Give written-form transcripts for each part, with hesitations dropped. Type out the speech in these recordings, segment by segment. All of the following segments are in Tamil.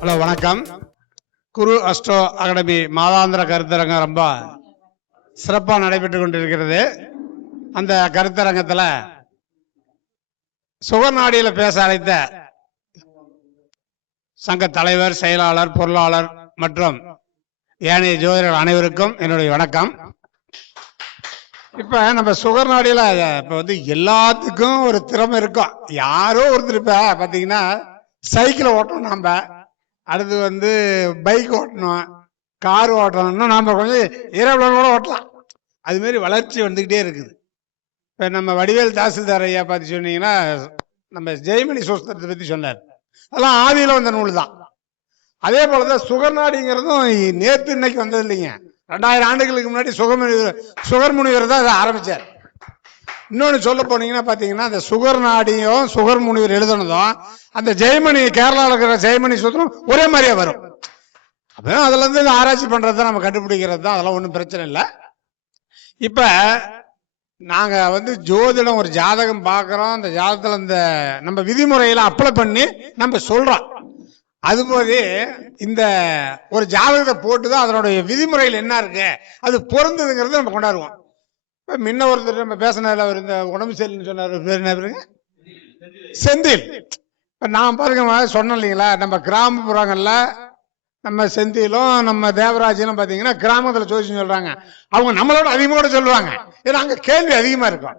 ஹலோ, வணக்கம். குரு அஸ்ட்ரோ அகாடமி மாதாந்திர கருத்தரங்கம் ரொம்ப சிறப்பாக நடைபெற்று கொண்டிருக்கிறது. அந்த கருத்தரங்கத்தில் சுகர்நாடியில் பேச அழைத்த சங்க தலைவர், செயலாளர், பொருளாளர் மற்றும் ஏனைய ஜோதிடர்கள் அனைவருக்கும் என்னுடைய வணக்கம். இப்ப நம்ம சுகர்நாடியில் இப்ப எல்லாத்துக்கும் ஒரு திறமை இருக்கும். யாரோ ஒருத்தர் இப்ப பாத்தீங்கன்னா சைக்கிள் ஓட்டணும், நம்ம அடுத்து பைக் ஓட்டணும், கார் ஓட்டணும்னா நாம கொஞ்சம் ஏரோப்ளேன் கூட ஓட்டலாம். அது மாதிரி வளர்ச்சி வந்துகிட்டே இருக்குது. இப்ப நம்ம வடிவேல் தாசில்தார் ஐயா பார்த்து சொன்னீங்கன்னா, நம்ம ஜெய்மணி சூஸ்திரத்தை பத்தி சொன்னார். அதெல்லாம் ஆதியில வந்த நூல் தான். அதே போலதான் சுகர்நாடிங்கிறதும் நேற்று இன்னைக்கு வந்தது இல்லைங்க. 2000 ஆண்டுகளுக்கு முன்னாடி சுகர் முனிவர் தான் அதை ஆரம்பிச்சார். இன்னொன்னு சொல்ல போனீங்கன்னா பாத்தீங்கன்னா, அந்த சுகர் நாடியும் சுகர் முனிவர் எழுதுனதும் அந்த ஜெய்மணி, கேரளாவில் இருக்கிற ஜெய்மணி சூத்திரம் ஒரே மாதிரியே வரும். அப்பதான் அதுல இருந்து ஆராய்ச்சி பண்றது நம்ம கண்டுபிடிக்கிறது தான். அதெல்லாம் ஒன்றும் பிரச்சனை இல்லை. இப்ப நாங்க ஜோதிடம் ஒரு ஜாதகம் பார்க்கிறோம். அந்த ஜாதகத்துல இந்த நம்ம விதிமுறையில அப்ளை பண்ணி நம்ம சொல்றோம். அதுபோது இந்த ஒரு ஜாதகத்தை போட்டுதான் அதனுடைய விதிமுறையில் என்ன இருக்கு அது பொருந்ததுங்கிறத நம்ம கொண்டாடுவோம். முன்ன ஒருத்தர் நம்ம பேசினார், அவர் இந்த உடம்பு சரியில்லைன்னு சொன்னார். பேர் என்ன பேருங்க? செந்தில். இப்ப நான் பாருங்க சொன்னேன் இல்லைங்களா, நம்ம கிராமப்புறங்கள்ல நம்ம செந்திலும் நம்ம தேவராஜனும் பாத்தீங்கன்னா கிராமத்துல ஜோசியம் சொல்றாங்க. அவங்க நம்மளோட அதிகமா கூட சொல்லுவாங்க. ஏன்னா அங்க கேள்வி அதிகமா இருக்கும்.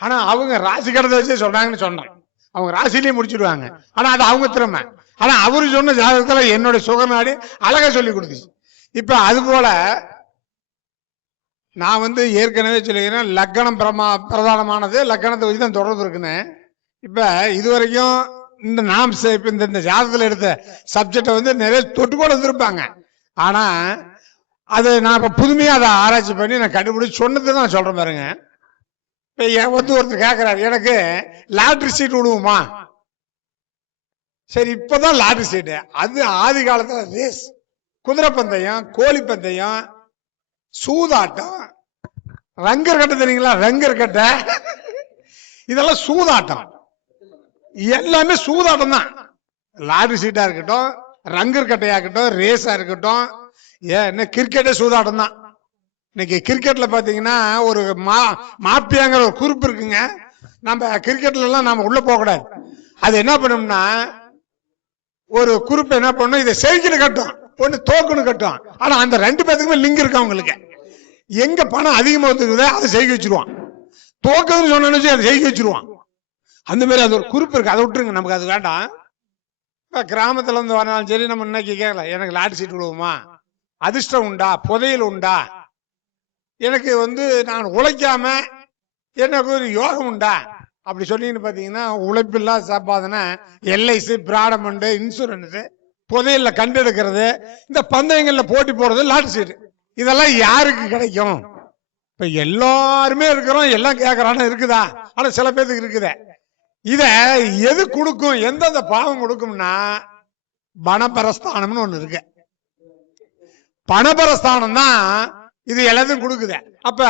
ஆனா அவங்க ராசி கடத்தை வச்சு சொல்றாங்கன்னு சொன்னாங்க. அவங்க ராசிலேயே முடிச்சிடுவாங்க. ஆனா அது அவங்க திறமை. ஆனா அவரு சொன்ன ஜாதகத்துல என்னுடைய சுகநாடி அழகா சொல்லி கொடுத்துச்சு. இப்ப அது போல நான் ஏற்கனவே சொல்லிக்கிறேன், லக்கணம் பிரதானமானது. லக்கணத்தை வச்சு தான் தொடர்பு இருக்குன்னு. இப்ப இதுவரைக்கும் இந்த ஜாதகத்தில் எடுத்த சப்ஜெக்டை நிறைய தொட்டுக்கோடு வந்திருப்பாங்க. ஆனா அது நான் இப்ப புதுமையா அதை ஆராய்ச்சி பண்ணி நான் கண்டுபிடிச்சு சொன்னது நான் சொல்றேன் பாருங்க. இப்ப ஒருத்தர் கேட்கிறாரு, எனக்கு லாட்டரி சீட் விடுவோமா? சரி, இப்பதான் லாட்டரி சீட்டு. அது ஆதி காலத்துல ரேஸ், குதிரை பந்தயம், கோழி பந்தயம், சூதாட்டம், ரங்கர் கட்ட தெரியுங்களா? ரங்கர் கட்ட, இதெல்லாம் சூதாட்டம். எல்லாமே சூதாட்டம் தான். லாட்டரி சீட்டா இருக்கட்டும், ரங்கர் கட்டையா இருக்கட்டும், ரேஸா இருக்கட்டும், என்ன கிரிக்கெட்டே சூதாட்டம் தான். இன்னைக்கு கிரிக்கெட்ல பாத்தீங்கன்னா ஒரு மாப்பியாங்கிற ஒரு குறிப்பு இருக்குங்க. நம்ம கிரிக்கெட்ல எல்லாம் நாம உள்ள போக கூடாது. அது என்ன பண்ணும்னா, ஒரு குறிப்பு என்ன பண்ணும், இதை செய்கிட்டு கட்டும், ஒண்ணு தோக்குன்னு கட்டும். ஆனா அந்த ரெண்டு பேத்துக்குமே லிங்க் இருக்கு. அவங்களுக்கு எங்க பணம் அதிகமா வந்துருக்குதோ அதை செய்க வச்சிருவான். தோக்குன்னு சொன்னு அதை செய்க வச்சிருவான். அந்த மாதிரி அது ஒரு குறிப்பு இருக்கு. அதை விட்டுருங்க, நமக்கு அது வேண்டாம். கிராமத்துல இருந்து வரனாலும் சரி, நம்ம இன்னைக்கு கேட்கல, எனக்கு லாட்டரி சீட் விடுவோமா, அதிர்ஷ்டம் உண்டா, புதையல் உண்டா, எனக்கு நான் உழைக்காம எனக்கு ஒரு யோகம் உண்டா அப்படி சொன்னீங்கன்னு பாத்தீங்கன்னா, உழைப்பில்லா சாப்பாதுன்னா எல்ஐசி, பிராடமெண்ட், இன்சூரன்ஸ், புதையல்ல கண்டெடுக்கிறது, இந்த பந்தயங்கள்ல போட்டி போடுறது, லாட்டரி சீட், இதெல்லாம் யாருக்கு கிடைக்கும்? இப்ப எல்லாருமே இருக்கிறோம், எல்லாம் கேட்கறான்னு இருக்குதா? ஆனா சில பேருக்கு இருக்குதே. இத எது கொடுக்கும், எந்தெந்த பாவம் கொடுக்கும்னா, பணபரஸ்தானம்னு ஒண்ணு இருக்கு. பணபரஸ்தானம் தான் இது எல்லாத்தையும் கொடுக்குது. அப்ப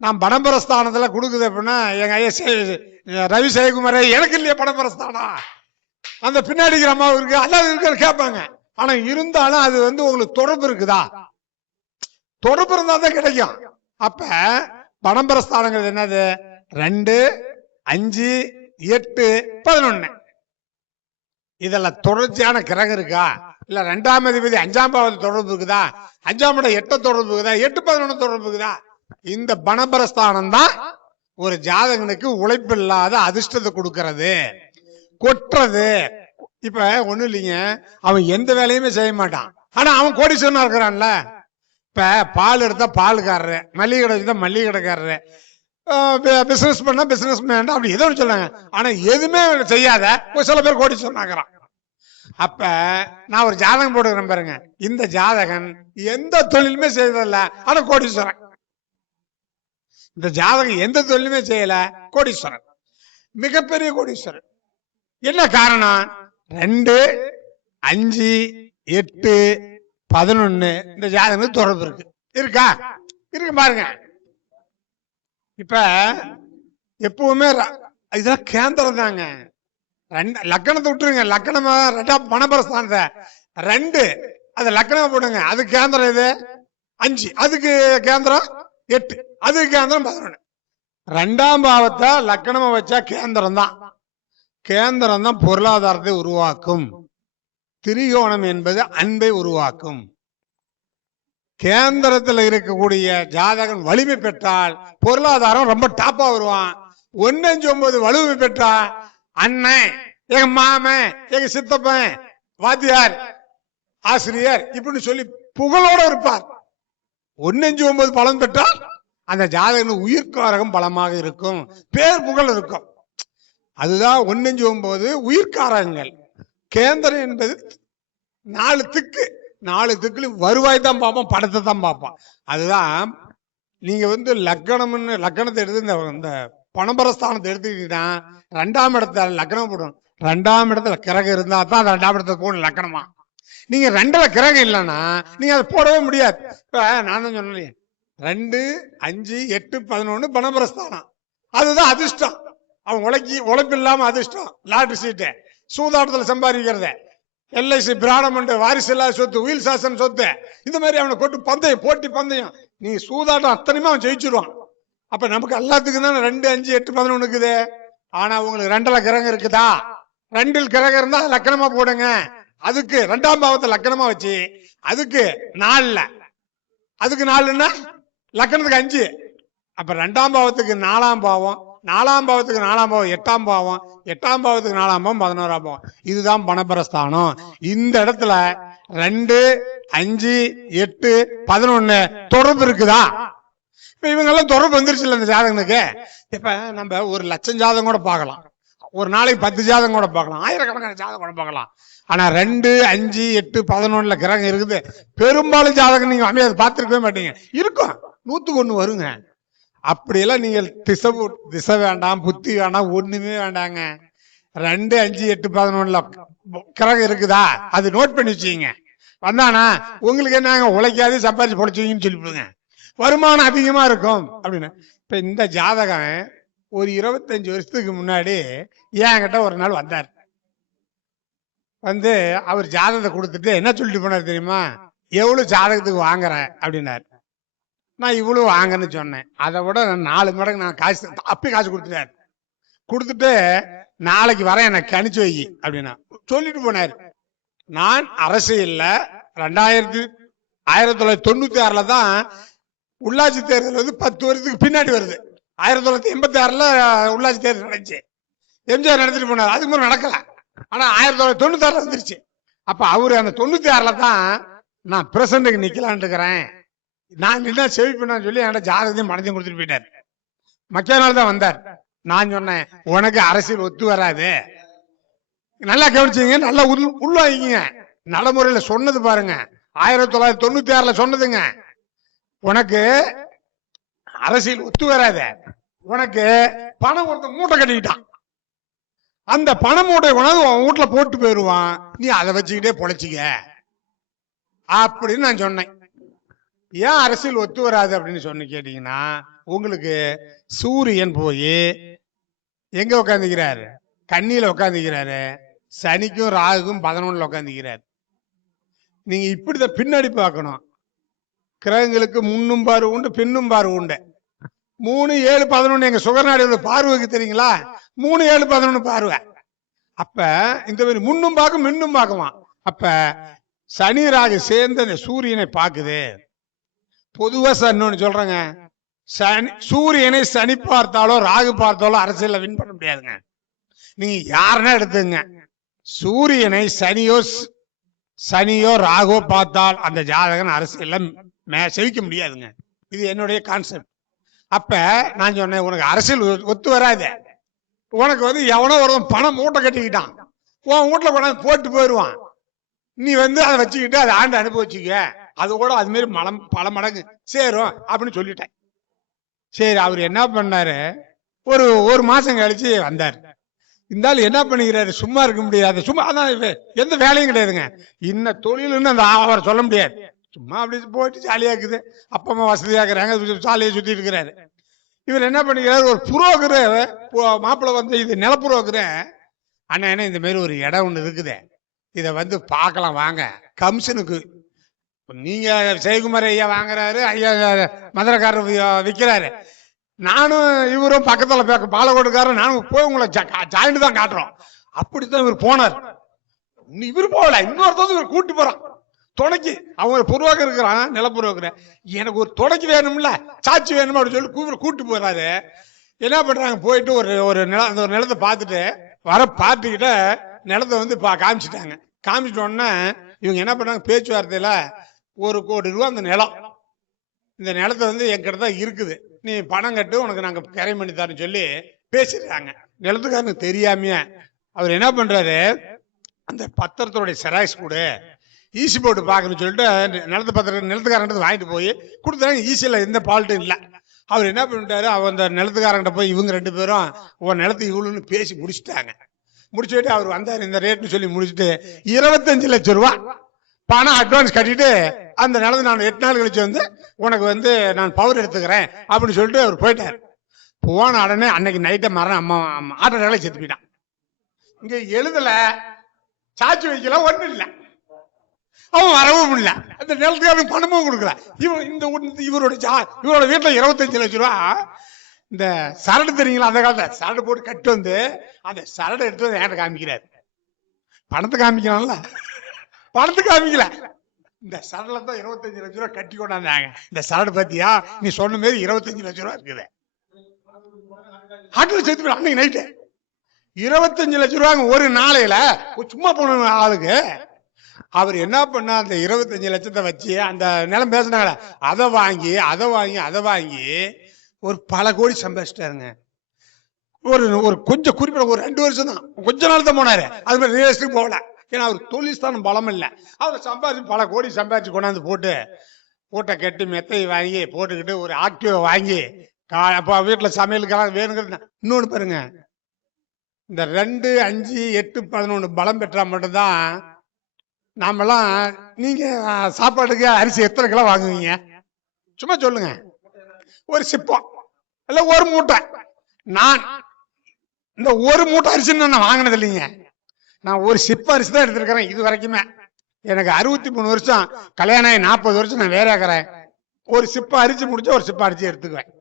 நான் பணபரஸ்தானத்துல கொடுக்குது அப்படின்னா, எங்க ஐயா ரவி சேகுமாரே, எனக்கு இல்லையா பணபரஸ்தானம்? அந்த பின்னாடி அம்மா இருக்கு, அல்லாத இருக்கு கேட்பாங்க. ஆனா இருந்தாலும் அது உங்களுக்கு தொடர்பு இருக்குதா? தொடர்பு இருந்தா தான் கிடைக்கும். அப்ப பணபரஸ்தானங்கிறது என்னது? 2, 5, 8, 11 இதெல்லாம் தொடர்ச்சியான கிரகம் இருக்கா? இல்ல 2ஆம் அதிபதி 5ஆம் பாவத்து தொடர்பு இருக்குதா? 5ஆம் இடம் 8 தொடர்பு இருக்குதா? 8, 11 தொடர்பு இருக்குதா? இந்த பணபரஸ்தானம் தான் ஒரு ஜாதகனுக்கு உழைப்பு இல்லாத அதிர்ஷ்டத்தை கொடுக்கறது, கொட்டுறது. இப்ப ஒண்ணு இல்லைங்க, அவன் எந்த வேலையுமே செய்ய மாட்டான். ஆனா அவன் கோடீஸ்வரனா இருக்கிறான்ல. இப்ப பால் எடுத்தா பால்காரரு, மல்லிகை கடை வச்சுதான் மல்லிகை கடைக்காரரு, பிசினஸ் பண்ணா பிசினஸ் மேன், அப்படி ஏதோ சொல்லுங்க. ஆனா எதுவுமே செய்யாத ஒரு சில பேர் கோடீஸ்வரன் ஆகிறான். அப்ப நான் ஒரு ஜாதகம் போட்டுக்கிறேன் பாருங்க. இந்த ஜாதகன் எந்த தொழிலுமே செய்யறதில்ல, ஆனா கோடீஸ்வரன். இந்த ஜாதகம் எந்த தொழிலுமே செய்யல, கோடீஸ்வரன், மிகப்பெரிய கோடீஸ்வரன். என்ன காரணம்? 2, 5, 8, 11 இந்த ஜாதகத்துக்கு தொடர்பு இருக்கு. இருக்கா? இருக்கு பாருங்க. இப்ப எப்பவுமே இதெல்லாம் கேந்திரம் தாங்க. லக்கணத்தை விட்டுருங்க, லக்கணமா ரெண்டாம் பணபரஸ்தானத்தை 2 அது லக்கணமா போடுங்க. அது கேந்திரம் இது 5, அதுக்கு கேந்திரம் 8, அதுக்கு கேந்திரம் 11. 2ஆம் பாவத்தை லக்கணமா வச்சா கேந்திரம் தான் பொருளாதாரத்தை உருவாக்கும். திரிகோணம் என்பது அன்பை உருவாக்கும். கேந்திரத்தில் இருக்கக்கூடிய ஜாதகன் வலிமை பெற்றால் பொருளாதாரம் ரொம்ப டாப்பா வருவான். 1, 5, 9 வலுமை பெற்றா அண்ணன், எங்க மாமன், எங்க சித்தப்பன், வாத்தியார், ஆசிரியர் இப்படின்னு சொல்லி புகழோட இருப்பார். 1, 5, 9 பலம் பெற்றால் அந்த ஜாதகன் உயிர்காரகம் பலமாக இருக்கும், பேர் புகழ் இருக்கும். அதுதான் 1, 5, 9 உயிர்காரகங்கள். கேந்திரம் என்பது 4 திக்கு, 4 திக்குல வருவாய் தான் பார்ப்போம், படத்தை தான் பார்ப்போம். அதுதான் நீங்க லக்கணம்னு லக்கணத்தை எடுத்து இந்த பணபரஸ்தானத்தை எடுத்துக்கிட்டீங்கன்னா 2ஆம் இடத்துல லக்கணம் போடணும். 2ஆம் இடத்துல கிரகம் இருந்தா தான் அந்த 2ஆம் இடத்துல போடணும் லக்கணமா. நீங்க 2ல கிரகம் இல்லைன்னா நீங்க அதை போடவே முடியாது. இப்ப நான் தான் சொன்னேன் 2, 5, 8, 11 பணபரஸ்தானம், அதுதான் அதிர்ஷ்டம். அவன் உழைப்பு இல்லாம அதிர்ஷ்டம். லாட்டரி சீட்டு, சூதாட்டத்துல சம்பாதிக்கிறத, எல்ஐசி, பிராடமண்ட், வாரிசு இல்லாத சொத்து, உயில் சாசன சொத்து, இந்த மாதிரி அவனை கொட்டு பந்தயம், போட்டி பந்தயம், நீ சூதாட்டம் அத்தனையுமே அவன் ஜெயிச்சிருவான். அப்ப நமக்கு எல்லாத்துக்கும் தான் 2, 5, 8, 11 இருக்குது. ஆனா உங்களுக்கு 2ல கிரகம் இருக்குதா? 2ல் கிரகம் இருந்தா லக்கணமா போடுங்க. அதுக்கு 2ஆம் பாவத்தை லக்கணமா வச்சு அதுக்கு 4ல, அதுக்கு 4ன்னா லக்கணத்துக்கு 5. அப்ப 2ஆம் பாவத்துக்கு 4ஆம் பாவம், 4ஆம் பாவத்துக்கு 4ஆம் பாவம் 8ஆம் பாவம், 8ஆம் பாவத்துக்கு 4ஆம் பாவம் 11ஆம் பாவம். இதுதான் பணபரஸ்தானம். இந்த இடத்துல 2, 5, 8, 11 தொடர்பு இருக்குதா? இப்ப இவங்க எல்லாம் தொடர்பு வந்துருச்சு இல்ல இந்த ஜாதகனுக்கு. இப்ப நம்ம 1,00,000 ஜாதகம் கூட பார்க்கலாம், ஒரு நாளைக்கு 10 ஜாதகம் கூட பார்க்கலாம், ஆயிரக்கணக்கான ஜாதகம் கூட பார்க்கலாம். ஆனா 2, 5, 8, 11ல கிரகம் இருக்குது. பெரும்பாலும் ஜாதகம் நீங்க அமையாது பார்த்திருக்கவே மாட்டீங்க. இருக்கும் 100க்கு 1 வருங்க. அப்படியெல்லாம் நீங்கள் திசை வேண்டாம், புத்தி வேண்டாம், ஒண்ணுமே வேண்டாங்க. 2, 5, 8, 11ல கிரகம் இருக்குதா அது நோட் பண்ணி வச்சுங்க. வந்தானா உங்களுக்கு என்னங்க உழைக்காது சம்பாதிச்சு பொழைச்சிங்கன்னு சொல்லிவிடுங்க, வருமானம் அதிகமா இருக்கும் அப்படின்னு. இப்ப இந்த ஜாதகம் ஒரு 25 வருஷத்துக்கு முன்னாடி என்கிட்ட ஒரு நாள் வந்தார். அவர் ஜாதகத்தை கொடுத்துட்டு என்ன சொல்லிட்டு போனார் தெரியுமா? எவ்வளவு ஜாதகத்துக்கு வாங்குறேன் அப்படின்னாரு. நான் இவ்வளவு வாங்கன்னு சொன்னேன். அதை விட 4 மடங்கு நான் காசு அப்பயே காசு கொடுத்துட்டாரு. கொடுத்துட்டு நாளைக்கு வரேன் எனக்கு கணிச்சு வை அப்படின்னா சொல்லிட்டு போனாரு. நான் அரசியல்ல 1996ல தான் உள்ளாட்சி தேர்தல் 10 வருஷத்துக்கு பின்னாடி வருது. 1986ல உள்ளாட்சி தேர்தல் நடந்துச்சு, எம்ஜிஆர் நடத்திட்டு போனார். அதுக்கு முன்னாடி நடக்கல. ஆனா 1996ல வந்துருச்சு. அப்ப அவரு அந்த 96ல தான் நான் பிரசிடண்ட்டுக்கு நிக்கலான் இருக்கிறேன், நான் நின்னா செவிப்பேன்னு சொல்லி என்கிட்ட ஜாதகத்தையும் பணத்தையும் கொடுத்துட்டு போயிட்டாரு. மக்கள் நாள் தான் வந்தார். நான் சொன்னேன் உனக்கு அரசியல் ஒத்து வராது, நல்லா கவனிச்சீங்க, நல்லா உள்வாங்கிங்க. நடைமுறையில சொன்னது பாருங்க, 1996ல சொன்னதுங்க. உனக்கு அரசியல் ஒத்து வராது, உனக்கு பணம் ஒருத்த மூட்டை கட்டிக்கிட்டான், அந்த பண மூட்டை கொண்டாந்து உன் வீட்டுல போட்டு போயிருவான், நீ அதை வச்சுக்கிட்டே பொழைச்சிக்க அப்படின்னு நான் சொன்னேன். ஏன் அரசியல் ஒத்து வராது அப்படின்னு சொன்ன கேட்டீங்கன்னா, உங்களுக்கு சூரியன் போய் எங்க உட்காந்துக்கிறாரு? கன்னியில உட்காந்துக்கிறாரு. சனிக்கும் ராகுக்கும் 11ல உட்காந்துக்கிறாரு. நீங்க இப்படிதான் பின்னாடி பார்க்கணும். கிரகங்களுக்கு முன்னும் பார்வை உண்டு, பின்னும் பார்வை உண்டு. 3, 7, 11 எங்க சுகர்நாடியோட பார்வைக்கு தெரியுங்களா? 3, 7, 11 பார்வை. அப்ப இந்த மாதிரி முன்னும் பார்க்கும் மின்னும் பார்க்குவான். அப்ப சனி ராகு சேர்ந்து அந்த சூரியனை பார்க்குது. பொதுவா இன்னொன்னு சொல்றேங்க, சூரியனை சனி பார்த்தாலோ ராகு பார்த்தாலோ அரசியல்ல வின் பண்ண முடியாதுங்க. நீங்க யாருன்னா எடுத்துங்க, சூரியனை சனியோ ராகோ பார்த்தால் அந்த ஜாதகன் அரசியல்ல செவிக்க முடியாதுங்க. இது என்னுடைய கான்செப்ட். அப்ப நான் சொன்னேன் உனக்கு அரசியல் ஒத்து வராது, உனக்கு எவனோ ஒருவன் பணம் மூட்டை கட்டிக்கிட்டான், உன் வீட்டுல கொண்டாந்து போட்டு போயிடுவான், நீ அதை வச்சுக்கிட்டு அதை ஆண்டு அனுபவிச்சுக்க, அது கூட அது மாதிரி பல மடங்கு சேரும் அப்படின்னு சொல்லிட்டேன். சரி, அவர் என்ன பண்ணாரு, ஒரு மாசம் கழிச்சு வந்தார். இருந்தாலும் என்ன பண்ணிக்கிறாரு, சும்மா இருக்க முடியாது, சும்மா அதான் எந்த வேலையும் கிடையாதுங்க, இன்ன தொழில்னு அந்த அவர் சொல்ல முடியாது, சும்மா அப்படி போயிட்டு ஜாலியா இருக்குது, அப்பா அம்மா வசதியா இருக்கிறாங்க, ஜாலியா சுத்தி இருக்கிறாரு. இவர் என்ன பண்ணிக்கிறாரு, ஒரு புரோக்கரு மாப்பிள்ளை இது நில புரோக்கரு அண்ணா இந்த மாதிரி ஒரு இடம் ஒண்ணு இருக்குது, இதை வந்து பார்க்கலாம் வாங்க. கமிஷனுக்கு நீங்க ஜெயக்குமார் ஐயா வாங்குறாரு, ஐயா மதுரைக்காரர் விற்கிறாரு, நானும் இவரும் பக்கத்துல பாலக்கோட்டுக்காரன் நானும் போய் உங்களை ஜாயிண்ட் தான் காட்டுறோம். அப்படித்தான் இவர் போனார். இவர் போகல, இன்னொருத்தவங்க இவர் கூட்டி போறான் துணைக்கு. அவங்க புருவாக்க இருக்கிறான், நிலப்புருவாக்குற, எனக்கு ஒரு துணைக்கு வேணும்ல, சாட்சி வேணுமா அப்படின்னு சொல்லி கூட்டி போறாரு. என்ன பண்றாங்க, போயிட்டு ஒரு நிலத்தை பார்த்துட்டு வர பார்ட்டிக்கிட்ட நிலத்தை வந்து காமிச்சிட்டாங்க. காமிச்சிட்ட உடனே இவங்க என்ன பண்றாங்க, பேச்சுவார்த்தையில 1 கோடி ரூபா அந்த நிலம், இந்த நிலத்தை வந்து என்கிட்ட தான் இருக்குது, நீ பணம் கட்டு, உனக்கு நாங்க கரை பண்ணி தரேன்னு சொல்லி பேசிடுறாங்க. நிலத்துக்காரனுக்கு தெரியாமைய அவர் என்ன பண்றாரு, அந்த பத்திரத்தோடைய செராக்ஸ் கூட ஈசி போட்டு பாக்கணும்னு சொல்லிட்டு நிலத்து பத்திரம் நிலத்துக்காரன் வாங்கிட்டு போய் கொடுத்தாங்க. ஈஸியில் எந்த ஃபால்ட்டும் இல்லை. அவர் என்ன பண்ணிட்டாரு, அவர் அந்த நிலத்துக்காரங்கிட்ட போய் இவங்க 2 பேரும் உன் நிலத்து இவ்வளோன்னு பேசி முடிச்சுட்டாங்க. முடிச்சுட்டு அவர் வந்தார், இந்த ரேட்னு சொல்லி முடிச்சுட்டு 25 லட்சம் ரூபா பணம் அட்வான்ஸ் கட்டிட்டு அந்த நிலத்தை நான் 8 நாள் கழிச்சு வந்து உனக்கு வந்து நான் பவர் எடுத்துக்கிறேன் அப்படின்னு சொல்லிட்டு அவர் போயிட்டார். போன உடனே அன்னைக்கு நைட்டை மரணம், அம்மா ஆட்டோடால செத்து போயிட்டான். இங்க எழுதல, சாட்சி வைக்கல, ஒன்றும் இல்லை, அவன் வரவும் இல்லை, அந்த நிலத்துக்கு பணமும் கொடுக்கல. இவரோட வீட்டுல 25 லட்சம் ரூபா இந்த சரடு தெரியுங்களா, அந்த காலத்துல சரடு போட்டு கட்டு வந்து அந்த சரடை எடுத்து வந்து என்கிட்ட காமிக்கிறாரு. பணத்தை காமிக்கலாம்ல, பணத்தை காமிக்கல, இந்த சரடுல தான் 25 லட்சம் ரூபா கட்டி கொண்டாந்தாங்க. இந்த சரடு பத்தியா நீ சொன்ன மாதிரி 25 லட்சம் ரூபா இருக்குது. ஆட்டில் சேர்த்து அன்னைக்கு நைட்டு 25 லட்சம் ரூபாங்க ஒரு நாளையில சும்மா போன ஆளுக்கு. அவர் என்ன பண்ண, அந்த 25 லட்சத்தை வச்சு அந்த நிலம் பேசினாங்களே அதை வாங்கி ஒரு பல கோடி சம்பாதிச்சிட்டாருங்க. ஒரு கொஞ்சம் குறிப்பிட்ட ஒரு 2 வருஷம் தான், கொஞ்ச நாள் தான் போனாரு. அது மாதிரி ரியல் எஸ்டேட் போகல, ஏன்னா அவர் தொழில்ஸ்தானம் பலம் இல்லை. அவர் சம்பாதிச்சு பல கோடி சம்பாதிச்சு கொண்டாந்து போட்டை கட்டி மெத்தை வாங்கி போட்டுக்கிட்டு ஒரு ஆக்டிவா வாங்கி அப்போ வீட்டுல சமையலுக்கெல்லாம் வேணுங்கிறது. இன்னொன்னு பாருங்க, இந்த 2, 5, 8, 11 பலம் பெற்றா மட்டும்தான் நாமெல்லாம். நீங்க சாப்பாட்டுக்கு அரிசி எத்தனை கிலோ வாங்குவீங்க சும்மா சொல்லுங்க? ஒரு சிப்பம் இல்ல ஒரு மூட்டை. நான் இந்த ஒரு மூட்டை அரிசி நான் வாங்கினது இல்லைங்க, நான் ஒரு சிப்ப அரிசி தான் எடுத்திருக்கிறேன் இது வரைக்குமே. எனக்கு 63 வருஷம் கல்யாணம் ஆகி 40 வருஷம் நான் வேற இருக்கிறேன். ஒரு சிப்ப அரிசி முடிச்சா ஒரு சிப்ப அரிசி எடுத்துக்குவேன்.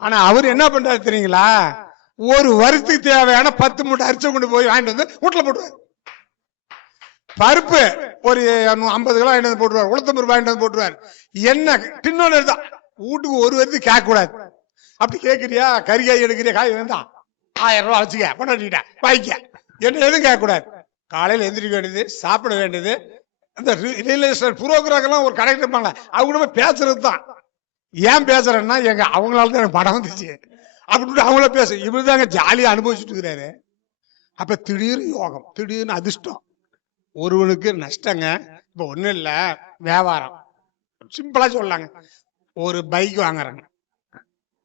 ஆனா அவர் என்ன பண்றாரு தெரியுங்களா, ஒரு வருஷத்துக்கு தேவையான 10 மூட்டை அரிசி கொண்டு போய் வாங்கிட்டு வந்து வீட்டுல போட்டுருவாரு. பருப்பு ஒரு 50 கிலோ வாங்கிட்டு வந்து போட்டுருவார், உளுத்தம்பருப்பு வாங்கிட்டு வந்து போட்டுருவார். என்ன டின்னோட எடுத்தா வீட்டுக்கு ஒரு வருஷத்துக்கு கேட்க கூடாது. அப்படி கேட்கறியா, கறிகாய் எடுக்கிறியா, காய் வேண்டா 1000 ரூபா வச்சுக்க கொண்டாடிட்ட வாய்க்க, என்ன எதுவும் கேட்க கூடாது. காலையில எந்திரிக்க வேண்டியது, சாப்பிட வேண்டியது. அந்த ரியல் எஸ்டேட் புரோக்கராக்கெல்லாம் ஒரு கடைக்கு இருப்பாங்க, அவங்க கூட பேசுறது தான். ஏன் பேசுறேன்னா, அவங்களால தான் எனக்கு படம் வந்துச்சு அப்படின்னு அவங்கள பேச. இவர் தாங்க ஜாலியா அனுபவிச்சுட்டு இருக்கிறாரு. அப்ப திடீர்னு யோகம், திடீர்னு அதிர்ஷ்டம். ஒருவனுக்கு நஷ்டங்க. இப்ப ஒண்ணும் இல்ல, வியாபாரம் சிம்பிளா சொல்லலாங்க. ஒரு பைக் வாங்குறாங்க,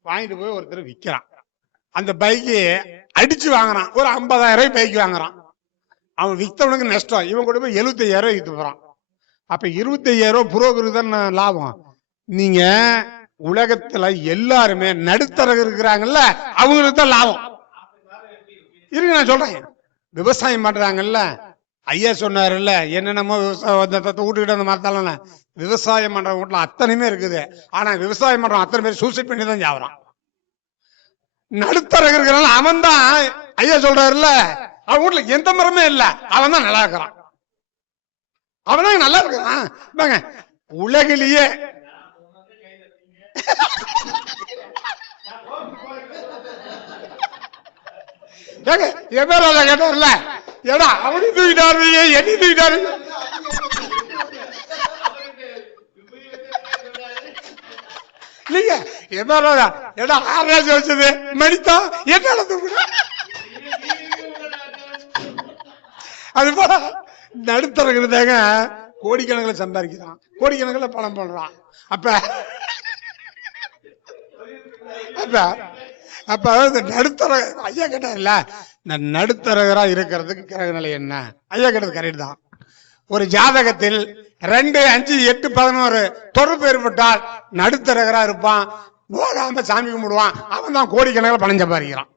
வாங்கிட்டு போய் ஒருத்தர் விற்கிறான். அந்த பைக்கு அடிச்சு வாங்குறான், ஒரு 50,000 ரூபாய் பைக் வாங்குறான். அவன் வித்தவனுக்கு நஷ்டம், இவன் கூட போய் 75,000 ரூபாய் வித்து போறான். அப்ப 25,000 ரூபாய் புரோக்கருக்கு தான் லாபம். நீங்க உலகத்துல எல்லாருமே நடுத்தரக இருக்கிறாங்கல்ல, அவங்களுக்கு தான் லாபம் இருக்கு. நான் சொல்றேன், விவசாயம் பண்றாங்கல்ல, ஐயா சொன்னாருல்ல, என்னென்னமோ விவசாயத்தை வீட்டுக்கிட்ட அந்த மரத்தால விவசாயம் பண்ற வீட்டுல அத்தனையுமே இருக்குது. ஆனா விவசாயம் பண்றான் அத்தனை பேர் சூசைட் பண்ணி தான் சாவறான். நடுத்தரக இருக்கிறான், அவன் தான் ஐயா சொல்றாருல்ல, அவன் வீட்டுல எந்த மரமே இல்ல, அவன் தான் நல்லா இருக்கிறான். அவன் தான் நல்லா இருக்கிறான். உலகிலேயே கேட்டார்ல, ஏடா அவனி தூக்கிட்டாரு என்னி தூக்கிட்டாரு. இல்லைங்க ஏடா ஆராய்ச்சி வச்சது மணித்தா என்ன தூக்குற. அது போல நடுத்தரங்கிறதாங்க கோடிக்கணக்கில் சம்பாதிக்கிறான், கோடிக்கணக்கில் பணம் பண்றான். அப்ப இந்த நடுத்தர ஐயா கேட்டார்ல, இந்த நடுத்தரகரா இருக்கிறதுக்கு கிரக நிலை என்ன? ஐயா கேட்டது கரெக்ட் தான். ஒரு ஜாதகத்தில் 2, 5, 8, 11 தொடர்பு ஏற்பட்டால் நடுத்தரகரா இருப்பான், நோகாம சாமி கும்பிடுவான், அவன் தான் கோடிக்கணக்கில் பணம் சம்பாதிக்கிறான்.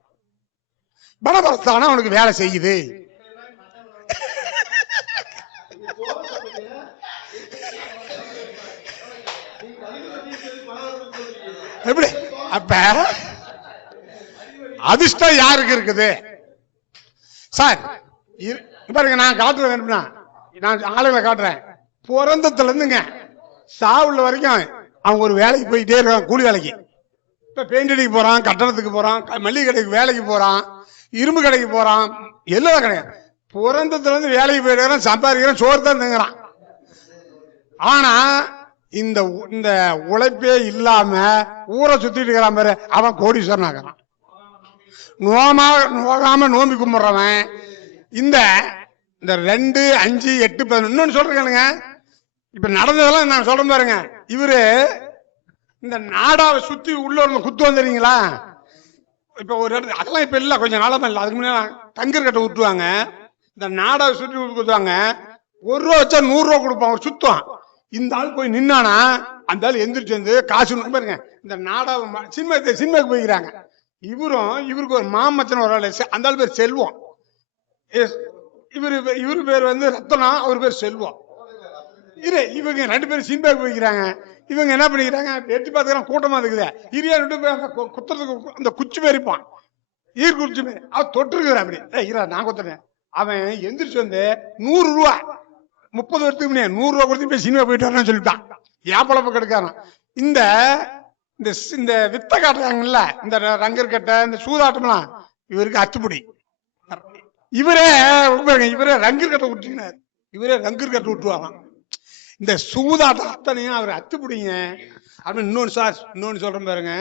பணபரஸ்தானம் அவனுக்கு வேலை செய்யுது. எப்படி அப்ப அதிர்ஷ்டம் யாருக்கு இருக்குது சார்? பாருங்க, நான் காட்டுறேன், நான் ஆளுகளை காட்டுறேன். பிறந்ததுல இருந்துங்க சாவுல வரைக்கும் அவங்க ஒரு வேலைக்கு போயிட்டே இருக்கான், கூலி வேலைக்கு. இப்ப பெயிண்ட் அடிக்க போறான், கட்டணத்துக்கு போறான், மல்லிகை கடைக்கு வேலைக்கு போறான், இரும்பு கடைக்கு போறான், எல்லா கடையும் பிறந்ததுல இருந்து வேலைக்கு போயிட்டு சம்பாதிக்கிறான், சோறு தான் திங்குறான். ஆனா இந்த இந்த உழைப்பே இல்லாம ஊரை சுத்திட்டு இருக்கிறான் பாரு, அவன் கோடீஸ்வரன் ஆகிறான். நோகாம நோம்பி கும்பிடுறவன் இந்த 2, 5, 8, 11 இன்னொன்னு சொல்றேங்க. இப்ப நடந்ததெல்லாம் நான் சொல்றேன் பாருங்க. இவரு இந்த நாடாவை சுத்தி உள்ள குத்து வந்துறீங்களா? இப்ப ஒரு இடத்துல அதெல்லாம் இப்ப இல்ல, கொஞ்சம் நாளமா இல்ல. அதுக்கு முன்னாடி தங்கர் கட்டை விட்டுவாங்க, இந்த நாடாவை சுற்றி குத்துவாங்க. 1 ரூபா வச்சா 100 ரூபா கொடுப்பான், ஒரு சுத்தம். இந்த ஆள் போய் நின்னானா அந்த ஆள் எந்திரிச்சு வந்து காசு பாருங்க. இந்த நாடாவை சினிமாக்கு போய்க்கிறாங்க. இவருக்கு ஒரு மாமச்சன் ஒரு ஆள், அந்த ஆள் பேர் செல்வம். இவரு பேர் வந்து ரத்தனம், அவர் பேர் செல்வம். இவங்க 2 பேரும் சினிமாக்கு போய்க்கிறாங்க. இவங்க என்ன பண்ணிக்கிறாங்க, எட்டி பார்த்துக்கிறான், கூட்டமா இருக்குது. இரியா 2 பேர் குத்துறதுக்கு அந்த குச்சி மேரிப்பான், ஈர்க்குச்சி மேரி அவன் தொட்டுருக்குறான். அப்படி நான் குத்துறேன். அவன் எந்திரிச்சு வந்து 100 ரூபா 30 வருஷத்துக்கு முன்னே 100 ரூபா கொடுத்து போய் சினிமா போயிட்டு வரணும்னு சொல்லிட்டான். ஏப்பளப்ப கெடுக்காரன். இந்த இந்த வித்த காட்டுறாங்கல்ல, இந்த ரங்கர் கட்டை, இந்த சூதாட்டம்லாம் இவருக்கு அத்துப்படி. இவரே ரங்கர் கட்டை விட்டுனார், இவரே ரங்கர் கட்டை விட்டுவாராம். இந்த சூதாட்டம் அத்தனையும் அவர் அத்துப்பிடிங்க அப்படின்னு. இன்னொன்னு சொல்றேன் பாருங்க.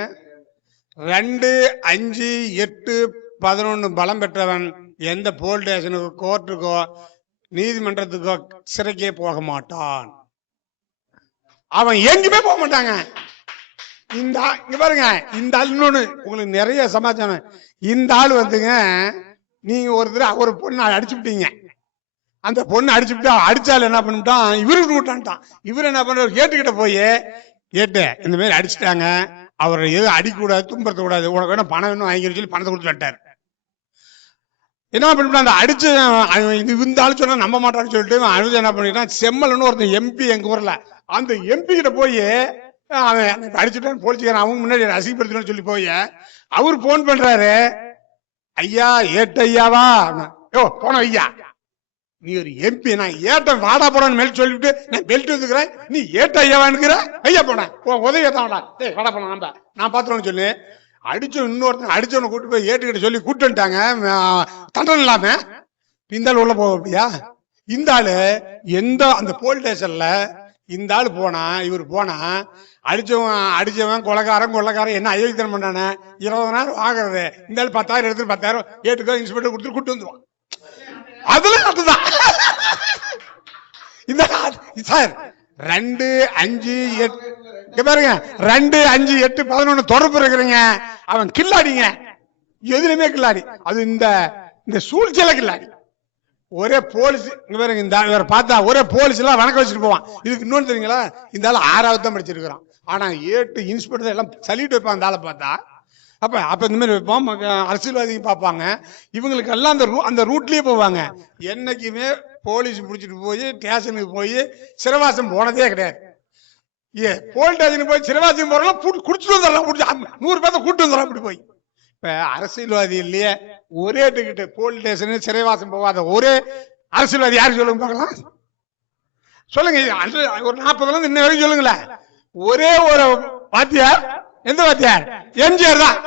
2, 5, 8, 11 பலம் பெற்றவன் எந்த போலீஸ் ஸ்டேஷனுக்கோ, கோர்ட்டுக்கோ, நீதிமன்றத்துக்கோ, சிறைக்கே போக மாட்டான். அவன் எங்குமே போக மாட்டாங்க. இங்க பாருங்க, இந்த ஆள் இன்னொன்னு உங்களுக்கு நிறைய சமாச்சாரம். இந்த ஆள் வந்துங்க, நீங்க ஒரு பொண்ணு அடிச்சு விட்டீங்க, அந்த பொண்ணு அடிச்சுட்டா, அடிச்சாலும் என்ன பண்ணிட்டான், இவருக்கு விட்டான்ட்டான். இவரு என்ன பண்றாரு, ஏட்டுக்கிட்ட போய் ஏட்டு இந்த மாதிரி அடிச்சுட்டாங்க, அவரை எதுவும் அடிக்கக்கூடாது, துன்படுத்த கூடாது, உனக்கு வேணும் பணம் வேணும் வாங்கிக்க சொல்லி பணத்தை கொடுத்து விட்டாரு. என்ன பண்ணிவிட்டான், அந்த அடிச்சு இந்த ஆள் சொன்னா நம்ப மாட்டான்னு சொல்லிட்டு அழுது என்ன பண்ணிட்டான், செம்மல்னு ஒருத்தன் எம்பி எங்க ஊர்ல, அந்த எம்பி கிட்ட போய் அவன் அடிச்சுட்டான் போலீஸ்காரன், அவங்க முன்னாடி அசிங்கப்படுத்தணும்னு சொல்லி போய் அவரு போன் பண்றாரு, ஐயா ஏட்டு ஐயாவா, யோ போன ஐயா, நீ ஒரு எம்பி, நான் ஏட்டம் வாடா போடான்னு மேல் சொல்லிவிட்டு நான் பெல்ட் வந்துக்கிறேன், நீ ஏட்ட ஐயாவான்னுக்கிற, ஐயா போனேன் உதவி ஏத்தாடா, ஏய் வாடா போன நான் பாத்துறேன்னு சொல்லி அடிச்சோம். இன்னொருத்தன் அடிச்சவனை கூட்டு போய் ஏட்டுக்கிட்ட சொல்லி கூட்டு வந்துட்டாங்க, தண்டனை இல்லாம. இந்த ஆள் உள்ள போக அப்படியா? இந்த ஆளு அந்த போலீஸ் ஸ்டேஷன்ல இந்த ஆளு போனா, இவர் போனா, அடிச்சவன் கொள்ளக்காரன் என்ன அயோக்கியத்தனம் பண்ணானே, 20,000 ஆகிறது, இந்த ஆள் 10,000 எடுத்து 10,000 ஏட்டுக்கோ இன்ஸ்பெக்டர் கொடுத்து கூட்டு வந்துருவான். அதுல அதுதான் இந்த சார் 2, 5, 8 பாருங்க, 2, 5, 8, 11 தொடர்பு இருக்கிறீங்க. அவன் கில்லாடிங்க, எதுலையுமே கில்லாடி. அது இந்த சூழ்ச்சியில கில்லாடி. ஒரே போலீஸ் இங்க பாருங்க, இந்த இவரை பார்த்தா ஒரே போலீஸ் எல்லாம் வணக்கம் வச்சுட்டு போவான். இதுக்கு இன்னொன்னு தெரியுங்களா, இந்த ஆள் 6வது தான் படிச்சிருக்கிறான். ஆனா 8 இன்ஸ்பெக்டர் எல்லாம் சல்யூட் வைப்பான் இந்த ஆளை பார்த்தா. அப்ப இந்த மாதிரி வைப்போம், அரசியல்வாதிங்க பார்ப்பாங்க. இவங்களுக்கு எல்லாம் அந்த ரூட்லயே போவாங்க. என்னைக்குமே போலீஸ் பிடிச்சிட்டு போய் ஸ்டேஷனுக்கு போய் சிறைவாசம் போனதே கிடையாது. போலீஸ் ஸ்டேஷனுக்கு போய் சிறைவாசம் போறோம், குடிச்சிட்டு வந்துடலாம், 100 பேர்த்த கூட்டு வந்துடலாம். இப்படி போய் இப்ப அரசியல்வாதி இல்லையே, ஒரே டிக்கெட்டு போலீஸ் ஸ்டேஷன் சிறைவாசம் போகாத ஒரே அரசியல்வாதி யாரு சொல்லுங்க பார்க்கலாம், சொல்லுங்க. ஒரு 40ல இருந்து இன்ன வரைக்கும் சொல்லுங்களேன். ஒரே ஒரு வாத்தியார், எந்த வாத்தியார்? எம்ஜிஆர் தான்.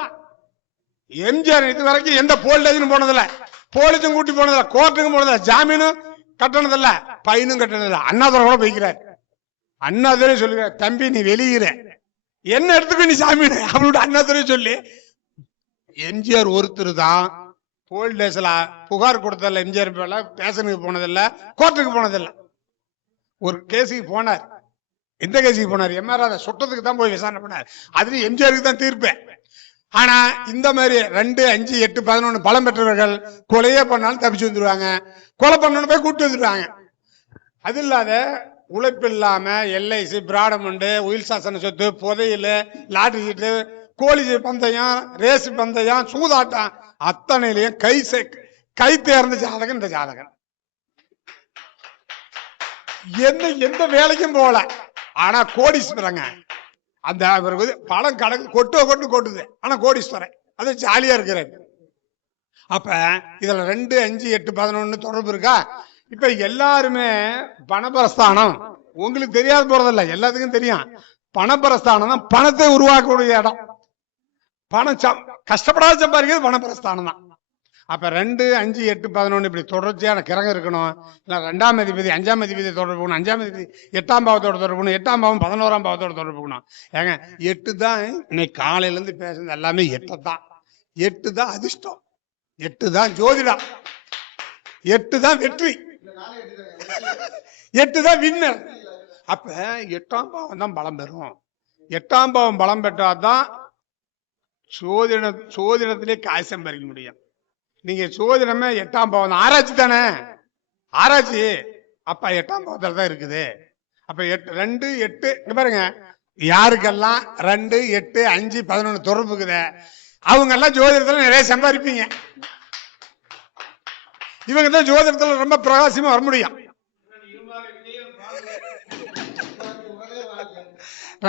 எம்ஜிஆர் இது வரைக்கும் எந்த போலீஸ் ஸ்டேஷனும் போனதில்ல, போலீஸும் கூட்டி போனதில்ல, கோர்ட்டுக்கும் போனதில்ல, ஜாமீனும் கட்டணதில்ல, பையனும் கட்டணதில்ல. அண்ணாதுரை கூட போய்க்கிறார். அண்ணாதுரை சொல்லுங்க, தம்பி நீ வெளியிற என்ன எடுத்துக்க நீ ஜாமீன் அப்படின்னு அண்ணாதுரை சொல்லி. எம்ஜிஆர் ஒருத்தர் தான் போலீஸ் ஸ்டேஷன்ல புகார் கொடுத்ததில்ல, எம்ஜிஆர் பேர்ல ஸ்டேஷனுக்கு போனதில்ல, கோர்ட்டுக்கு போனதில்ல. ஒரு கேஸுக்கு போனார். எந்த கேஸுக்கு போனார்? எம்ஆர் ராதா சுட்டத்துக்கு தான் போய் விசாரணை பண்ணார். அதுல எம்ஜிஆருக்கு தான் தீர்ப்பேன். ஆனா இந்த மாதிரி 2, 5, 8, 11 பலம் பெற்றவர்கள் கொலையே பண்ணாலும் தப்பிச்சு வந்துருவாங்க, கொலை பண்ணணும் போய் கூட்டு வந்துருவாங்க. அது இல்லாத உழைப்பு இல்லாம எல்ஐசி, பிராடமண்டு, உயில் சாசன சொத்து, புதையல், லாட்டரி சீட்டு, கோழி பந்தயம், ரேஸ் பந்தயம், சூதாட்டம் அத்தனையிலையும் கை தேர்ந்த ஜாதகம் இந்த ஜாதகம். எந்த வேலைக்கும் போகல, ஆனா கோடீஸ்வரங்க. அந்த அவருக்கு பணம் கடக்கு கொட்டுது, ஆனா கோடீஸ்வரன், அது ஜாலியா இருக்கிறாரு. அப்ப இதுல 2, 5, 8, 11 தொடர்பு இருக்கா? இப்ப எல்லாருமே பணபரஸ்தானம் உங்களுக்கு தெரியாத போறதில்ல, எல்லாத்துக்கும் தெரியும். பணபரஸ்தானம் தான் பணத்தை உருவாக்கக்கூடிய இடம். பணம் கஷ்டப்படாத சம்பாதிக்கிறது பணபரஸ்தானம் தான். அப்ப 2, 5, 8, 11 இப்படி தொடர்ச்சியான கிரகம் இருக்கணும். இல்ல 2ஆம் அதிபதி 5ஆம் அதிபதி தொடர்பு போகணும், 5ஆம் அதிபதி 8ஆம் பாவத்தோட தொடர்பு போகணும், 8ஆம் பாவம் 11ஆம் பாவத்தோட தொடர்பு போகணும். ஏங்க 8 தான் இன்னைக்கு காலையில இருந்து பேசுறது எல்லாமே 8 தான். 8 தான் அதிர்ஷ்டம், 8 தான் ஜோதிடம், 8 தான் வெற்றி, 8 தான் வின்னர். அப்ப 8ஆம் பாவம் தான் பலம் பெறும். 8ஆம் பாவம் பலம் பெற்றாதான் சோதிடத்திலே காய் சம்பாதிக்க முடியும். நீங்க சோதிடமே 8ஆம் பாவம் ஆராய்ச்சி தானே, ஆராய்ச்சி. அப்ப 8ஆம் பாவத்துல தான் இருக்குது. அப்ப 2, 8 பாருங்க, யாருக்கெல்லாம் 2, 8, 5, 11 தொடர்பு இருக்குது அவங்க எல்லாம் ஜோதிடத்துல நிறைய சம்பாதிப்பீங்க. இவங்க தான் ஜோதிடத்துல ரொம்ப பிரகாசமா வர முடியும்.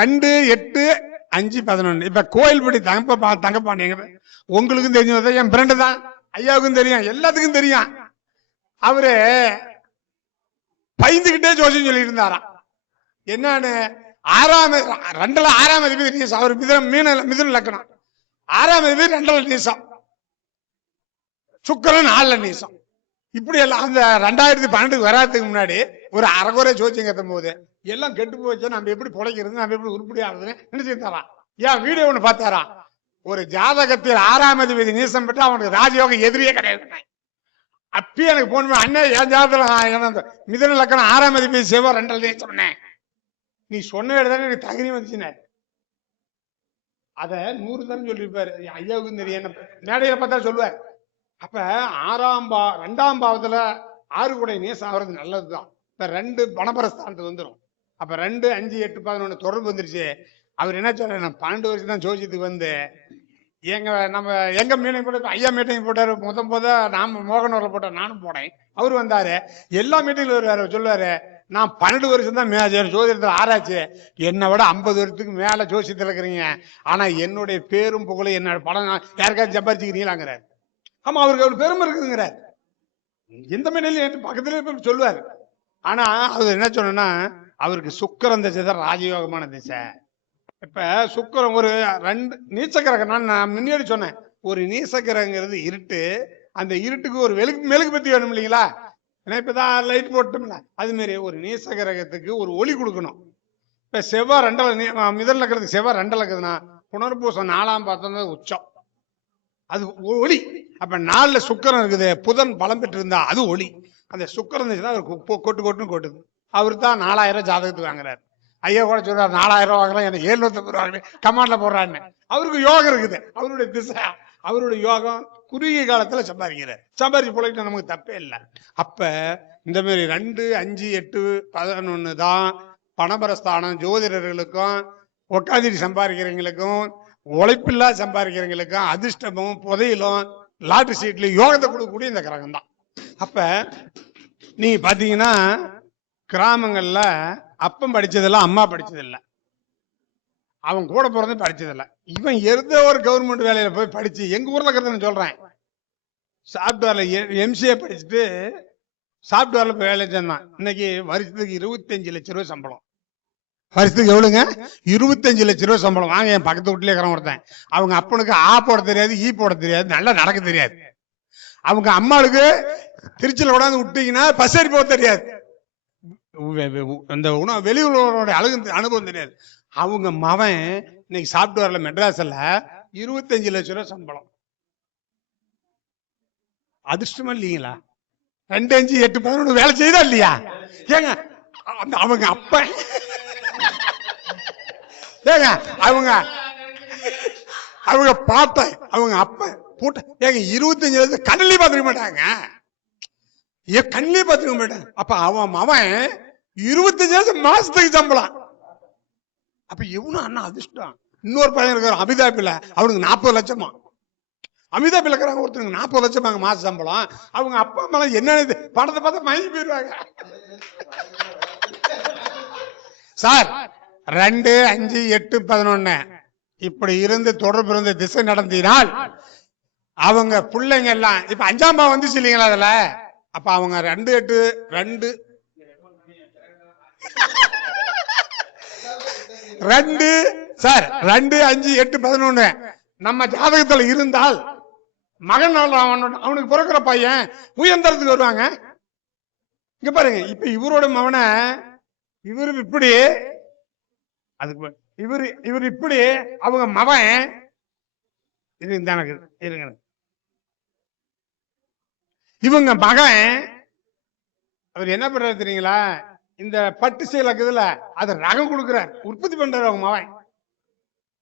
2, 8, 5, 11 இப்ப கோயில்படி தங்கப்பாண்டியங்க உங்களுக்கும் தெரிஞ்சது, என் ஃப்ரெண்டு தான், ஐயாவுக்கும் தெரியும், எல்லாத்துக்கும் தெரியும். அவரு பயந்துகிட்டே ஜோசியம் சொல்லி இருந்தாராம். என்னன்னு 6ஆம் அதிபதி நீசம், அவர் மிதுன லக்னம், 6ஆம் அதிபதி 2ல் நீசம், சுக்கிரன் 4ல் நீசம். இப்படி எல்லாம் அந்த 2012 வராதுக்கு முன்னாடி ஒரு அரைகுறை ஜோசியம் கத்தும் போது எல்லாம் கெட்டு போச்சு, நம்ம எப்படி பிழைக்கிறது, நம்ம எப்படி உருப்படி ஆகுதுன்னு நினைச்சிருந்தாராம். ஏன் வீடியோ ஒண்ணு பார்த்தாராம், ஒரு ஜாதகத்தில் 6ஆம் அதிபதி நீசம் பெற்று அவனுக்கு ராஜயோக எதிரியே கிடையாது. அப்பயே எனக்கு போன் பண்ணி, அண்ணே என் ஜாதகத்துல மிதுன லக்னம் 6ஆம் அதிபதி செவ்வாய் 2ல் நீசம், நீ சொன்ன தானே எனக்கு தகுதி வந்துச்சுன்னு அத 100 தான் சொல்லியிருப்பாரு. ஐயாவுக்கும் தெரியும், என்ன மேடையில பார்த்தா சொல்லுவார். அப்ப 2ஆம் பாவத்துல 6 கூட நீசம் ஆகிறது நல்லதுதான். இப்ப 2 பணபரஸ்தானத்துக்கு வந்துடும். அப்ப 2, 5, 8, 11 தொடர்பு வந்துருச்சு. அவர் என்ன சொல்ற, நான் 12 வருஷம் தான் ஜோசியத்துக்கு வந்து எங்க மீட்டிங் போட்டு, ஐயா மீட்டிங் போட்டாரு, நாம மோகனூர்ல போட்டார், நானும் போனேன். அவரு வந்தாரு, எல்லா மீட்டிங்ல வருவாரு, சொல்லுவாரு, நான் 12 வருஷம் தான் ஜோதிடத்துல ஆராய்ச்சி, என்னை விட 50 வருஷத்துக்கு மேல ஜோசியத்துல இருக்கிறீங்க, ஆனா என்னுடைய பேரும் புகழும் என்னோட படம் யாருக்காச்சும் சம்பாதிச்சுக்கிறீங்களாங்கிறாரு. ஆமா, அவருக்கு அவ்வளவு பெருமை இருக்குதுங்கிறார். எந்த மீட்டிங்ல பக்கத்துல சொல்லுவாரு. ஆனா அவர் என்ன சொன்னா, அவருக்கு சுக்கிரன் திசை தான் ராஜயோகமான திசை. இப்ப சுக்கிரன் ஒரு 2 நீச்சக்கிரகம், நான் முன்னாடி சொன்னேன், ஒரு நீசக்கிரகங்கிறது இருட்டு, அந்த இருட்டுக்கு ஒரு மெழுகு பத்தி வேணும் இல்லைங்களா, இப்பதான் லைட் போட்டோம்ல, அது மாதிரி ஒரு நீசக்கிரகத்துக்கு ஒரு ஒளி கொடுக்கணும். இப்ப செவ்வாய் 2ல் மிதுன லக்னத்துக்கு செவ்வாய் 2ல் இருக்குதுன்னா புனர்பூசம் 4ஆம் பாவம் உச்சம், அது ஒளி. அப்ப 4ல் சுக்கிரன் இருக்குது, புதன் பலம் பெற்று இருந்தா அது ஒளி. அந்த சுக்கிரன் கொட்டுன்னு கொட்டுது. அவரு தான் 4000 ஜாதகத்துக்கு வாங்குறாரு. ஐயா கூட சொல்றாரு, 4000 வாங்கலாம், எனக்கு 750 வாங்க கமாண்ட்ல போடுறான்னு. அவருக்கு யோகம் இருக்குது, அவருடைய திசை, அவருடைய யோகம் குறுகிய காலத்துல சம்பாதிச்சு போல நமக்கு தப்பே இல்லை. அப்ப இந்த மாதிரி 2, 5, 8, 11 தான் பணபரஸ்தானம். ஜோதிடர்களுக்கும் உட்காந்துட்டு சம்பாதிக்கிறவங்களுக்கும் உழைப்பில்லா சம்பாதிக்கிறவங்களுக்கும் அதிர்ஷ்டமும் புதையிலும் லாட்டரி சீட்ல யோகத்தை கொடுக்கக்கூடிய இந்த கிரகம் தான். அப்ப நீங்க பாத்தீங்கன்னா கிராமங்கள்ல அப்பம் படிச்சதில்ல, அம்மா படிச்சதில்லை, அவன் கூட பிறந்து படிச்சதில்லை. இவன் எந்த ஒரு கவர்மெண்ட் வேலையில போய் படிச்சு, எங்க ஊர்ல இருக்கிறது சொல்றேன், சாப்ட்வேர்ல MCA படிச்சுட்டு சாப்ட்வேர்ல போய் வேலை செஞ்சான். இன்னைக்கு வருஷத்துக்கு 25 லட்சம் ரூபாய் சம்பளம். வருஷத்துக்கு எவ்வளவுங்க? 25 லட்சம் ரூபாய் சம்பளம். வாங்க, என் பக்கத்து வீட்டுல இருக்கிற ஒருத்தன், அவங்க அப்பனுக்கு ஆ போட தெரியாது, ஈ போட தெரியாது, நல்லா நடக்க தெரியாது. அவங்க அம்மாளுக்கு திருச்சியில கொண்டாந்து விட்டீங்கன்னா பசேரி போக தெரியாது, அந்த வெளியுறவோட அனுபவம் தெரியாது. அவங்க மவன் இன்னைக்கு சாப்ட்வேர்ல மெட்ராஸ்ல 25 லட்சம் ரூபாய் சம்பளம். அதிர்ஷ்டமா இல்லைங்களா? 2, 5, 8, 11 வேலை செய்தா இல்லையா? ஏங்க அவங்க அப்ப ஏங்க அவங்க பாட்ட அவங்க அப்ப போட்ட ஏங்க 25 லட்சம் கண்ணிலே பார்த்துக்க மாட்டாங்க, கண்ணிலே பார்த்துக்க மாட்டாங்க. அப்ப அவன் அவன் 25 லட்சம் மாசத்துக்கு சம்பளம். அப்ப எவ்வளவு அண்ணா அதிர்ஷ்டம். இன்னொரு பையன் இருக்கிற அமிதாபில, அவனுக்கு 40 லட்சமா. அமிதாபில் இருக்கிறாங்க ஒருத்தருக்கு 40 லட்சம் மாச சம்பளம். அவங்க அப்பா அம்மா என்னன்னு பணத்தை பார்த்தா மயங்கி போயிடுவாங்க. சார் 2, 5, 8, 11 இப்படி இருந்து தொடர்பு இருந்து திசை நடத்தினால் அவங்க பிள்ளைங்க எல்லாம் இப்ப 5ஆம் பாவம் வந்துச்சு இல்லைங்களா அதுல. அப்ப அவங்க 2, 8, 2 சார் 2, 5, 8, 11 நம்ம ஜாதகத்துல இருந்தால் மகன் அவனுக்கு பிறக்கிற பையன் உயர்ந்தரத்துக்கு வருவாங்க. இங்க பாருங்க, இப்ப இவரோட மகனை இவரு இப்படி, அதுக்கு இவர் இப்படி, அவங்க மகன் இது எனக்கு இருங்க, இவங்க மகன் அவர் என்ன பண்றாரு தெரியுங்களா, இந்த பட்டு சேலை இருக்குதுல அதை ரகம் கொடுக்கிறார், உற்பத்தி பண்றாரு அவங்க மகன்.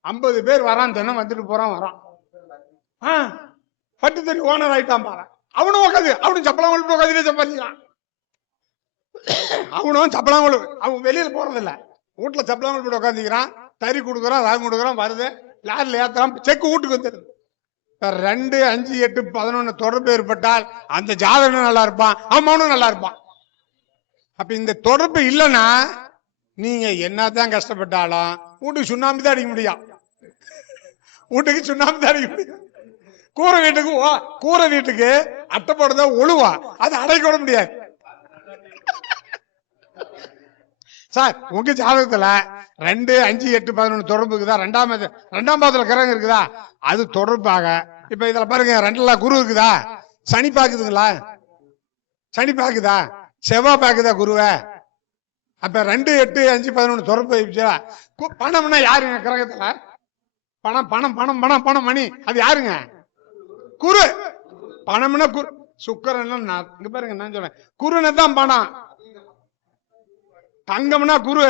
50 பேர் வரான், தினம் வந்துட்டு போறான் வரான். பட்டு தண்ணி ஓனர் ஆயிட்டான் பாரு. அவனும் உட்காந்து அவனும் சப்பளம் கொண்டு உட்காந்துட்டே சம்பாதிக்கிறான். அவனும் சப்பளம் அவன் வெளியில போறது இல்ல, வீட்டுல சப்பளம் கொண்டு உட்காந்துக்கிறான். தறி கொடுக்குறான், ரகம் கொடுக்குறான், வருது லாரில ஏத்துறான், செக்கு வீட்டுக்கு வந்துடுது. 2, 5, 8, 11 தொடர்பு ஏற்பட்டால் அந்த ஜாதகம் நல்லா இருப்பான், அவனும் நல்லா இருப்பான். அப்ப இந்த தொடர்பு இல்லைன்னா நீங்க என்னதான் கஷ்டப்பட்டாலும் வீட்டுக்கு சுண்ணாம்பு தான் அடிக்க முடியும். வீட்டுக்கு சுண்ணாம்பு தான் அடிக்க முடியும். கூரை வீட்டுக்கு அட்டை போடுறதா ஒழுவா, அது அடைக்க விட முடியாது. சார் உங்க ஜாதகத்துல 2, 5, 8, 11 தொடர்பு இருக்குதா, 2ஆம் பாவத்துல கிரகம் இருக்குதா, அது தொடர்பாக. இப்ப இதுல பாருங்க 2ல குரு இருக்குதா, சனி பாக்குதுங்களா, சனி பாக்குதா, செவ்வாய் பாக்குதா குருவை. அப்ப 2, 8, 5, 11 தொடர்பு. பணம்னா யாருங்க கிரகத்துல, பணம் பணம் பணம் பணம் பணம் மணி, அது யாருங்க, குரு. பணம்னா குரு, சுக்கரன் இங்க பாருங்க, நான் சொல்றேன் குருன்னு தான் பணம். தங்கம்னா குரு,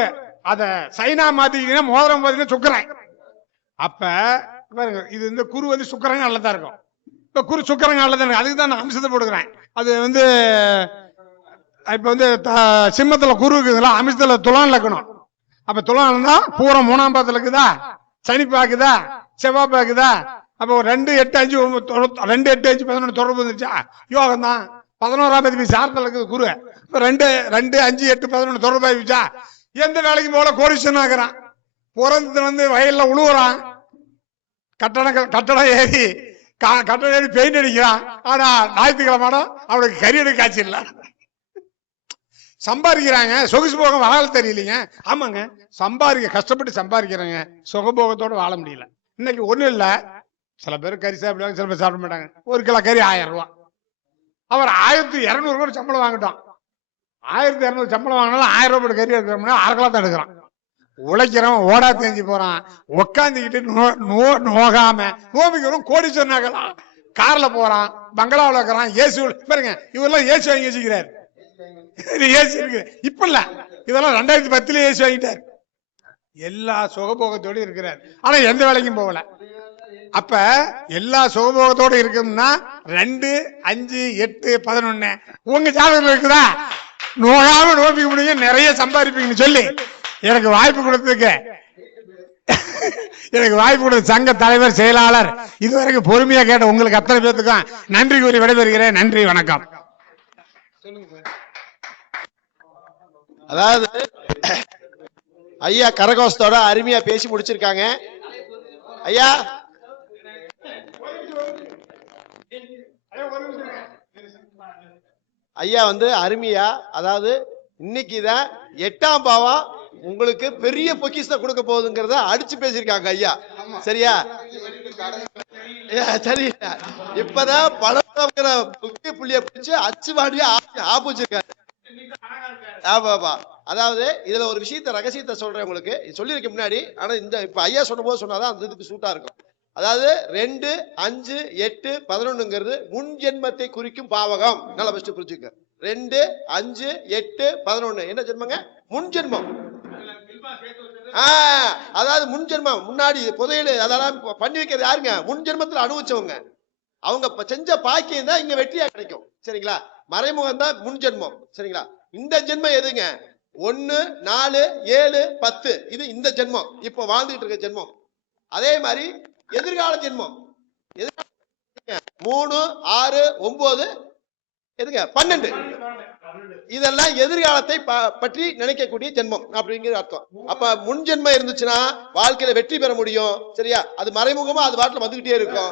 அத சைனா மாத்திக்கிட்டீங்கன்னா மோதிரம் பாத்தீங்கன்னா சுக்கரன். அப்ப பாருங்க, இது இந்த குரு வந்து சுக்கரன் நல்லதா இருக்கும். இப்ப குரு சுக்கரன் நல்லதா இருக்கு, அதுக்கு தான் நான் அம்சத்தை போடுக்கிறேன். அது வந்து இப்ப வந்து சிம்மத்துல குரு இருக்குதுங்களா, அமிஷத்துல துலாம் லக்கணும். அப்ப துலாம்னா பூரம் 3ஆம் பாவத்துல இருக்குதா, சனி பாக்குதா, செவ்வாய் பாக்குதா. அப்போ 2, 8, 5, 2, 8, 5, 11 தொடர்பு வந்துச்சா, யோகம் தான். 11ஆம் தேதி சாரத்தில் இருக்குது குரு. 2, 5, 8, 11 தொடர்பு ஆயிடுச்சா, எந்த வேலைக்கு போல கோடீஸ்வரன் ஆகிறான். பிறந்து வந்து வயல்ல உழுவுறான், கட்டடம் ஏறி பெயிண்ட் அடிக்கிறான். ஆனா ஞாயிற்றுக்கிழமை அவனுக்கு கறி எடுக்க காட்சி இல்ல. சம்பாதிக்கிறாங்க, சொகுசு போக வாழ தெரியலீங்க. ஆமாங்க, கஷ்டப்பட்டு சம்பாதிக்கிறாங்க, சுகபோகத்தோட வாழ முடியல. இன்னைக்கு ஒண்ணு இல்ல, சில பேர் கறி சாப்பிடுவாங்க, சில பேர் சாப்பிட மாட்டாங்க. 1 கிலோ கறி 1000 ரூபாய். அவர் 1200 ரூபாய் சம்பளம் வாங்கிட்டோம். 1200 சம்பளம் வாங்கினாலும் 1000 ரூபாய் கறி எடுக்கிறோம்னா 1/2 கிலோ தான் எடுக்கிறான். உழைக்கிறவன் ஓடா தெரிஞ்சு போறான், உக்காந்துக்கிட்டு நோகாம நோபிக்கிறோம். கோடீஸ்வரன் ஆகலாம், கார்ல போறான், பங்களாவில் இருக்கிறான், ஏசி பாருங்க. இவரெல்லாம் ஏசி வாங்கி வச்சுக்கிறாரு, ஏசி இருக்கு. இப்ப இல்ல, இதெல்லாம் 2010 ஏசி வாங்கிட்டார். எல்லா சுகபோகத்தோடு இருக்கிறார், ஆனா எந்த வேலைக்கும் போகல. அப்ப எல்லா சுகபோகத்தோடு இருக்கும்னா 2, 5, 8, 11 உங்க ஜாதகத்தில் இருக்குதா, நோகாம நோப்பிக்க முடியும், நிறைய சம்பாதிப்பீங்கன்னு சொல்லி எனக்கு வாய்ப்பு கொடுத்ததுக்கு, சங்க தலைவர் செயலாளர் இதுவரைக்கும் பொறுமையா கேட்ட உங்களுக்கு அத்தனை பேருக்கும் நன்றி கூறி விடைபெறுகிறேன். நன்றி, வணக்கம். அதாவது ஐயா கரகோஷத்தோட அருமையா பேசி முடிச்சிருக்காங்க. ஐயா ஐயா வந்து அருமையா, அதாவது இன்னைக்குதான் 8ஆம் பாவம் உங்களுக்கு பெரிய பொக்கிஷத்தை கொடுக்க போகுதுங்கிறத அடிச்சு பேசியிருக்காங்க ஐயா. சரியா, சரி. இப்பதான் பழங்கிற முக்கிய புள்ளிய பிடிச்சு அச்சு வாடியா ஆப்பிச்சிருக்காரு. அதாவது இதுல ஒரு விஷயத்த ரகசியத்தை சொல்றேன் உங்களுக்கு, சொல்லியிருக்க முன்னாடி. ஆனா இந்த இப்ப ஐயா சொன்ன போது சொன்னாதான் அந்த இதுக்கு சூட்டா இருக்கும். அதாவது 2, 5, 8, 11ங்கிறது முன் ஜென்மத்தை குறிக்கும் பாவகம். நல்லா ஃபர்ஸ்ட் புரிஞ்சுக்க. 2, 5, 8, 11 என்ன ஜென்மங்க? முன் ஜென்மம். அதாவது முன் ஜென்மம், முன்னாடி புதையல் அதெல்லாம் பண்ணி வைக்கிறது யாருங்க? முன் ஜென்மத்துல அனுபவிச்சவங்க. அவங்க செஞ்ச பாக்கியம் தான் இங்க வெற்றியா கிடைக்கும். சரிங்களா? மறைமுகம் தான் முன் ஜென்மம். சரிங்களா? இந்த ஜென்மம் எதுங்க? 1, 4, 7, 10 இது இந்த ஜென்மம், இப்ப வாழ்ந்துட்டு இருக்க ஜென்மம். அதே மாதிரி எதிர்கால ஜென்மம் 3, 6, 9 எதுங்க? 12 இதெல்லாம் எதிர்காலத்தை பற்றி நினைக்கக்கூடிய ஜென்மம் அப்படிங்கிற அர்த்தம். அப்ப முன் ஜென்மம் இருந்துச்சுன்னா வாழ்க்கையில வெற்றி பெற முடியும். சரியா? அது மறைமுகமா அது பாட்டுல வந்துகிட்டே இருக்கும்.